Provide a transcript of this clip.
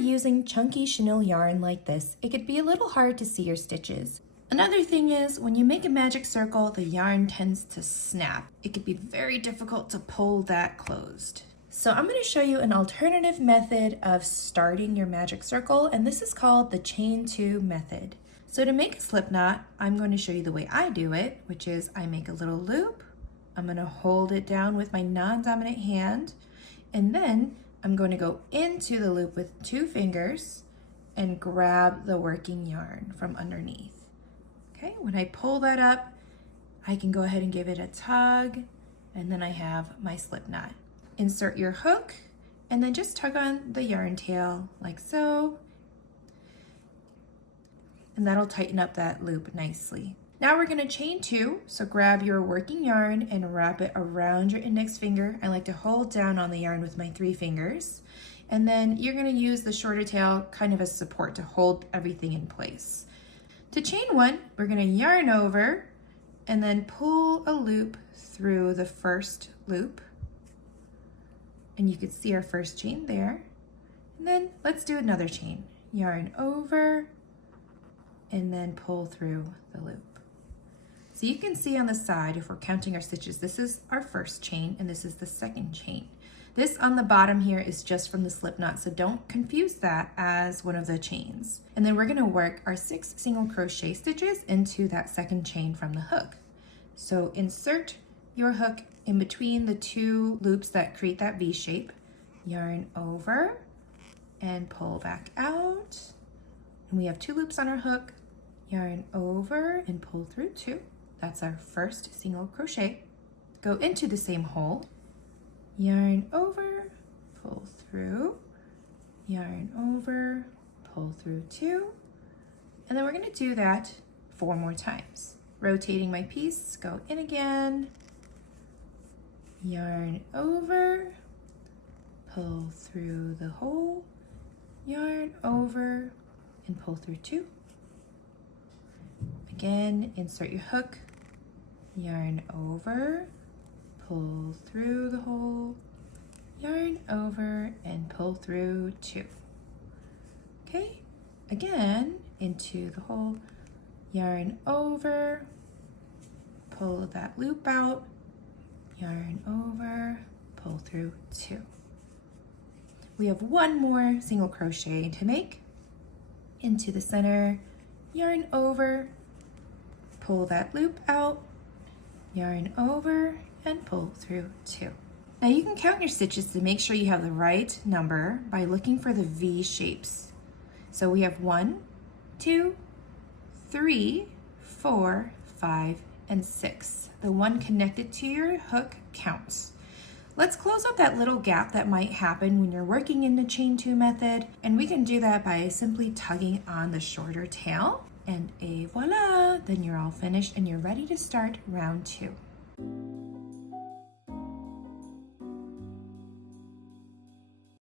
using chunky chenille yarn like this, it could be a little hard to see your stitches. Another thing is, when you make a magic circle, the yarn tends to snap. It could be very difficult to pull that closed. So I'm going to show you an alternative method of starting your magic circle, and this is called the chain 2 method. So to make a slip knot, I'm going to show you the way I do it, which is I make a little loop. I'm going to hold it down with my non-dominant hand, and then I'm going to go into the loop with 2 fingers and grab the working yarn from underneath. Okay, when I pull that up, I can go ahead and give it a tug, and then I have my slip knot. Insert your hook, and then just tug on the yarn tail like so, and that'll tighten up that loop nicely. Now we're going to chain 2, so grab your working yarn and wrap it around your index finger. I like to hold down on the yarn with my 3 fingers, and then you're going to use the shorter tail kind of as support to hold everything in place. To chain 1, we're going to yarn over and then pull a loop through the first loop, and you can see our first chain there. And then let's do another chain. Yarn over and then pull through the loop. So you can see on the side, if we're counting our stitches, this is our first chain and this is the second chain. This on the bottom here is just from the slip knot, so don't confuse that as one of the chains. And then we're going to work our 6 single crochet stitches into that second chain from the hook. So insert your hook in between the 2 loops that create that V shape, yarn over and pull back out. And we have 2 loops on our hook, yarn over and pull through 2. That's our first single crochet. Go into the same hole, yarn over, pull through, yarn over, pull through 2. And then we're going to do that 4 more times. Rotating my piece, go in again, yarn over, pull through the hole, yarn over, and pull through 2. Again, insert your hook, yarn over, pull through the hole, yarn over, and pull through 2. Okay, again, into the hole, yarn over, pull that loop out, yarn over, pull through 2. We have 1 more single crochet to make. Into the center, yarn over, pull that loop out, yarn over, and pull through 2. Now you can count your stitches to make sure you have the right number by looking for the V shapes. So we have 1, 2, 3, 4, 5, and 6. The one connected to your hook counts. Let's close up that little gap that might happen when you're working in the chain 2 method, and we can do that by simply tugging on the shorter tail, and voila, then you're all finished and you're ready to start round 2.